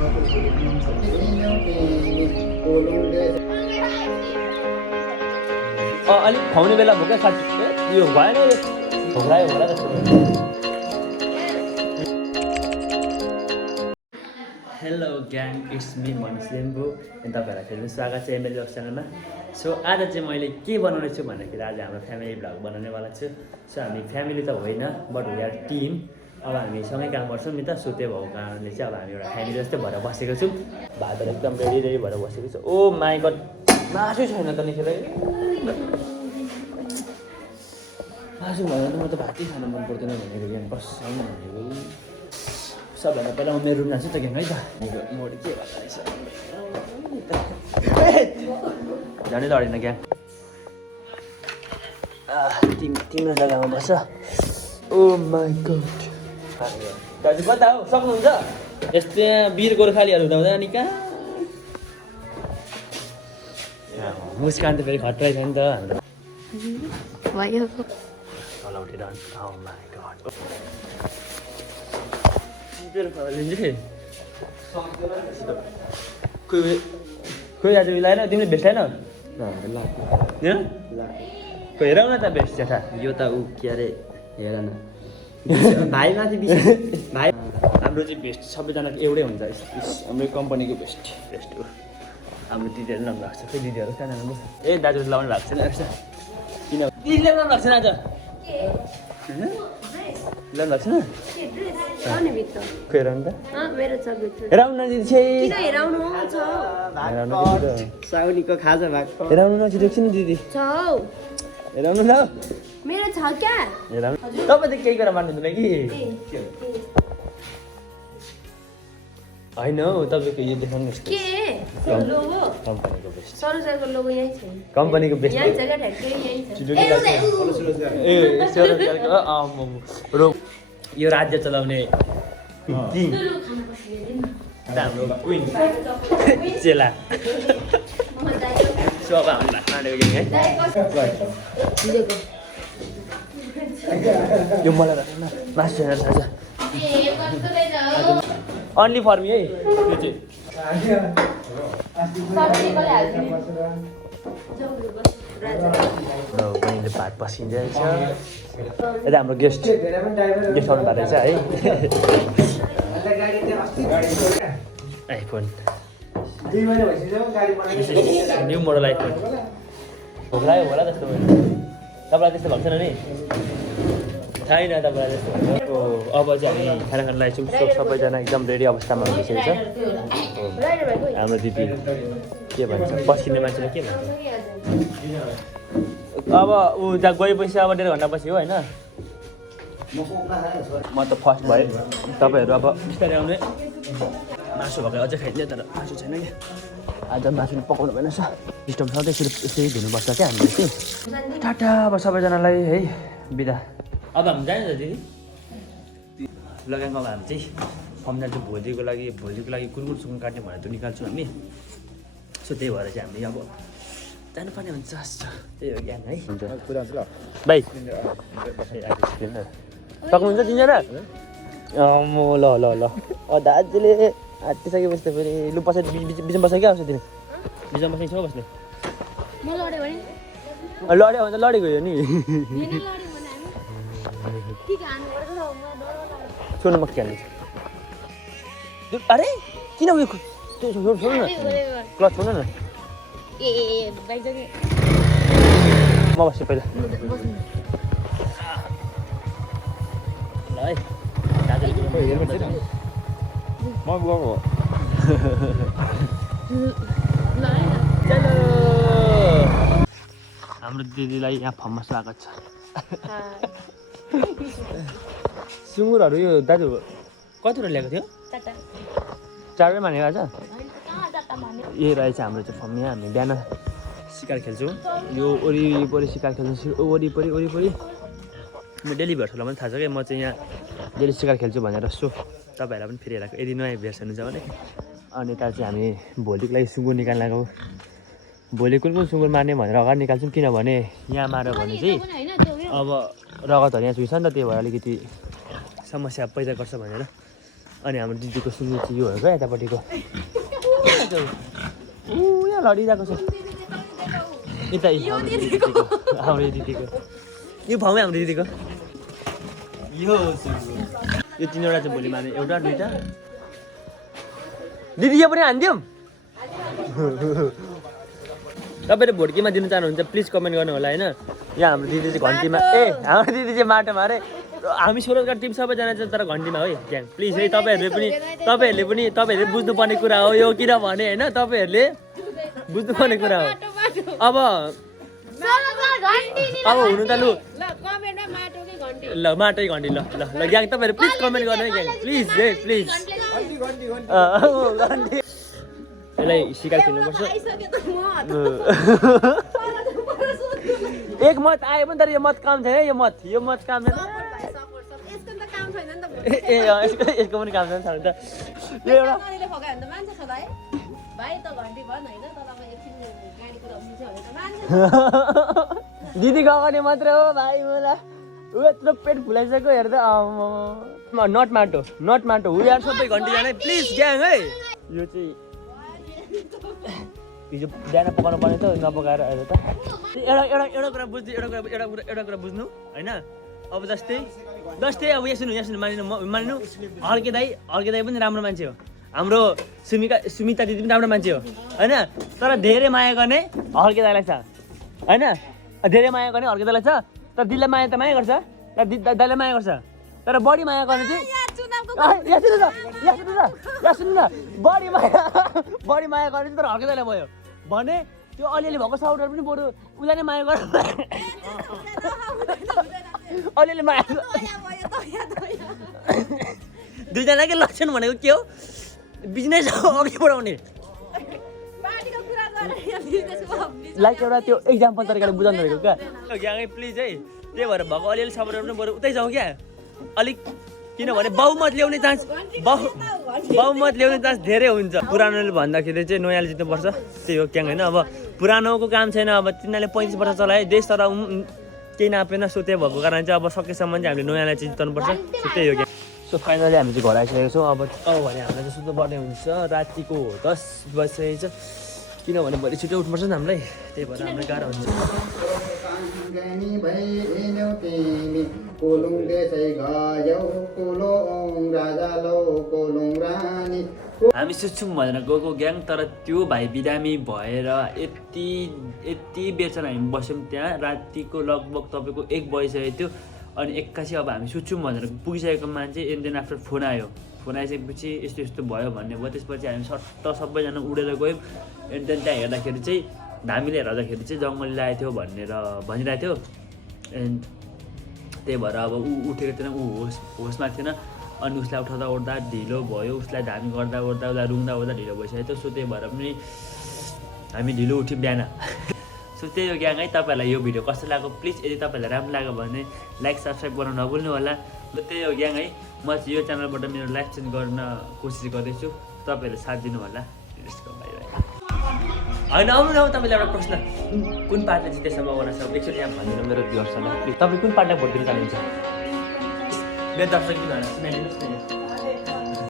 अलिक खुवाउने बेला भोकै खान्छ यो भएन भोग्रायो होला जस्तो hello gang it's me Manish Limbu अनि तपाईँहरूलाई फेरि स्वागत छ एमएलए च्यानलमा सो आज चाहिँ मैले के बनाउने छु भन्दाखेरि आज हाम्रो फ्यामिली भ्लग बनाउनेवाला छु सो हामी फ्यामिली त होइन बट वी आर टिम अब हामी सँगै काम गर्छौँ नि त सो त्यो भएको कारणले चाहिँ अब हामी एउटा फ्यामिली जस्तै भएर बसेको छौँ भातहरू एकदम रेडी भएर बसेको छु ओ माई गड मासु छैन त निखेर मासु भयो भने म त भातै खानु मन पर्दैन भनेको गेम कसम भनेको सबभन्दा पहिला म मेरो रुम जान्छु त गेम है त मोड के भन्छ झन् लडेन ग्याङ तिम्रो जग्गामा बस्छ ओ माई गड दाजु कता हो सक्नुहुन्छ यस्तै वीर गोर्खालीहरू हुँदा हुँदा नि कहाँ मुस्कान त फेरि खतरै छ नि त हाम्रो खोइ आज लाएन तिमीले भेस्ट लाएन खोइ हेरौ न त भेस्ट जेठा यो त ऊ के अरे हेर न भाइ माथि भाइ हाम्रो चाहिँ भेस्ट सबैजनाको एउटै हुन्छ हाम्रो कम्पनीको भेस्ट हो हाम्रो दिदीहरू लाउनु भएको छ खै दिदीहरू कहाँ जानु ए दाजु लाउनु भएको छैन रहेछ किन दिदीले लाउनु भएको छैन आज लाउनु भएको छैन हेराउनु त हेराउनु न दिदी साउनीको खाजा भएको हेराउनु न छिटो एकछिन दिदी हेराउनु न मेरो छ क्या हेराउनु तपाईँ त केही कुरा मान्नुहुँदैन कि होइन हौ तपाईँको यो देखाउनुहोस् के लोगो कम्पनीको बेस्ट सरोजको लोगो यही छ कम्पनीको बेस्ट यहाँ जग्गा ठ्याक्कै यही छ यो राज्य चलाउने किङ हाम्रो क्विन चेला सो अब हामीले भात माडेको है यो मलाई राख्नु मासु छैन आज अन्ली फर मी है त्यो चाहिँ बहिनीले भात पसिँदैछ यता हाम्रो गेस्ट आउनु भएको रहेछ है आइफोन न्यू मोडल आइफोन भोग्रायो होला जस्तो तपाईँलाई त्यस्तो भएको छैन नि छैन तपाईँलाई जस्तो अब चाहिँ हामी खाना खान लागेको छौँ सबैजना एकदम रेडी अवस्थामा भइसकेको छ हाम्रो दिदी के भन्छ पस्किने मान्छेले के भन्छ अब ऊ जहाँ गएपछि अब 1.5 घन्टा पछि हो होइन म त फर्स्ट भएँ तपाईँहरू अब बिस्तारै आउने मासु भएको अझै खाइदियो तर मासु छैन कि आज मासु पकाउनु भएन छ सिस्टम सधैँ यसरी धुनुपर्छ क्या हामीले चाहिँ टाटा अब सबैजनालाई है बिदा अब हामी जाने त दिदी लगाएको अब हामी चाहिँ फर्मुला चाहिँ भोलिको लागि कुन सुकुन काट्ने भनेर त निकाल्छौँ हामी सो त्यही भएर चाहिँ हामी अब जानुपर्ने हुन्छ त्यही हो ज्ञान है हुन्छ भाइ सक्नुहुन्छ तिनजना म ल ल ल दाजुले आँटिसकेपछि त फेरि लु बस्छ बिचमा बस्छ क्या आउँछ तिमी बिचमा बस्ने छेउ बस्ने लड्यो भने त लडेको हो नि छोड्नु म के हाल्नु अरे किन उयो छोड्नु न क्लच छोड्नु न म बस्छु पहिला ल है म गएको हाम्रो दिदीलाई यहाँ फर्मस भएको छ सुँगुरहरू यो दाजु कतिवटा ल्याएको थियो 4 मानेको आज यो रहेछ हाम्रो चाहिँ फर्म यहाँ हामी बिहान शिकार खेल्छौँ यो वरिपरि शिकार खेल्छौँ वरिपरि म डेली भेट्छौँ पनि थाहा छ क्या म चाहिँ यहाँ डेली शिकार खेल्छु भनेर सो तपाईँहरूलाई पनि फेरि हेरेको यदि नयाँ भेट्स हुन्छ भने अनि यता चाहिँ हामी भोलिको लागि सुँगुर निकाल्नको भोलि कुन सुँगुर मार्ने भनेर अगाडि निकाल्छौँ किनभने यहाँ मार्यो भने चाहिँ अब रगतहरू यहाँ चुइछ नि त त्यही भएर अलिकति समस्या पैदा गर्छ भनेर अनि हाम्रो दिदीको सुन्नु चाहिँ यो हो क्या यतापट्टिको यहाँ लडिरहेको छ यता हाम्रो दिदीको यो भाउमै हाम्रो दिदीको यो यो 3वटा चाहिँ भोलि माने एउटा 2टा दिदी यो पनि हानिदिउँ तपाईँले भोट केमा दिनु चाहनुहुन्छ प्लिज कमेन्ट गर्नु होला होइन यहाँ हाम्रो दिदी चाहिँ घन्टीमा हाम्रो दिदी चाहिँ माटोमा अरे हामी 16 टिम सबैजना चाहिँ तर घन्टीमा हो ग्याङ प्लिज है तपाईँहरूले बुझ्नुपर्ने कुरा हो यो किनभने होइन तपाईँहरूले बुझ्नुपर्ने कुरा हो अब हुनु त ल माटै घन्टी ल ल ल ग्याङ तपाईँहरू प्लिज कमेन्ट गर्नु है ग्याङ प्लिज है प्लिज यसलाई सिकार खेल्नुपर्छ एक मत आयो पनि तर यो मत काम छैन यो मत काम छैन यसको पनि काम छैन त यो एउटा दिदी गगने मात्रै हो भाइ मलाई ऊ यत्रो पेट फुलाइसक्यो हेर्दा नट माटो हुँदा सबै घन्टी जाने प्लिज ग्याङ है यो चाहिँ हिजो बिहान पकाउनु पर्ने त नपकाएर अहिले त एउटा कुरा बुझ्नु एउटा कुरा बुझ्नु होइन अब जस्तै अब यहाँ सुन्नु मानिनु हर्के दाई पनि राम्रो मान्छे हो हाम्रो सुमिता दिदी पनि राम्रो मान्छे हो होइन तर धेरै माया गर्ने हर्के दाईलाई छ होइन धेरै माया गर्ने हर्के दाईलाई छ तर दिदीलाई माया त माया गर्छ तर दाइलाई माया गर्छ तर बढी माया गर्ने चाहिँ सुन्नु न बढी माया गर्ने चाहिँ तर हर्के दाइलाई भयो भने त्यो अलिअलि भएको साउडर पनि बरु उसलाई नै माया गर अलिअलि माया दुईजनाकै लक्षण भनेको के हो बिजनेस अघि बढाउने लाइक एउटा त्यो एक्जाम्पल तरिकाले बुझाउनु भएको क्या ग्याङै प्लिज है त्यही भएर भएको अलिअलि साउडर पनि बरु उतै जाउँ क्या अलिक किनभने बहुमत ल्याउने चान्स धेरै हुन्छ पुरानोले भन्दाखेरि चाहिँ नयाँले जित्नुपर्छ त्यही हो क्याङ होइन अब पुरानोको काम छैन अब तिनीहरूले 35 वर्ष चलाए देश तर केही नापेन सो त्यही भएको कारण चाहिँ अब सकेसम्म चाहिँ हामीले नयाँलाई चाहिँ जिताउनुपर्छ सो त्यही हो क्या सो फाइनली हामी चाहिँ घर आइसकेको छौँ अब भने हामीलाई चाहिँ सुत्नुपर्ने हुन्छ रातिको 10 बजिसकेको छ किनभने भोलि छिटो उठ्नुपर्छ नि हामीलाई त्यही भएर हामीलाई गाह्रो हुन्छ हामी सुत्छौँ भनेर गएको ग्याङ तर त्यो भाइ बिरामी भएर यति बेरसम्म हामी बस्यौँ त्यहाँ रातिको लगभग तपाईँको 1 बजिसकेको थियो अनि एक्कासी अब हामी सुत्छौँ भनेर पुगिसकेको मान्छे एन्ड देन आफ्टर फोन आइसकेपछि यस्तो भयो भन्ने भयो त्यसपछि हामी सट्ट सबैजना उडेर गयौँ एन्ड देन त्यहाँ हेर्दाखेरि चाहिँ हामीले हेर्दाखेरि चाहिँ जङ्गली लागेको थियो भनेर भनिरहेको थियो एन्ड त्यही भएर अब ऊ उठेको थिएन ऊ होसमा थिएन अनि उसलाई उठाउँदा ढिलो भयो उसलाई धामी गर्दा उसलाई रुँदा ढिलो भइसकेको थियो सो त्यही भएर पनि हामी ढिलो उठ्यौँ बिहान सो त्यही हो ग्याङ है तपाईँहरूलाई यो भिडियो कस्तो लाग्यो प्लिज यदि तपाईँहरूलाई राम्रो लाग्यो भने लाइक सब्सक्राइब गर्न नभुल्नु होला त्यही हो ग्याङ है म चाहिँ यो च्यानलबाट मेरो लाइफ चेन्ज गर्न कोसिस गर्दैछु तपाईँहरूले साथ दिनु होला होइन आउनु तपाईँले एउटा प्रश्न कुन पार्टीले जित्ने सम्भावना छ एकचोटि यहाँ भनिदिनु मेरो भ्युअर्सहरूलाई तपाईँ कुन पार्टीलाई भोट दिन चाहनुहुन्छ मेरो दर्शक सुनाइदिनुहोस् न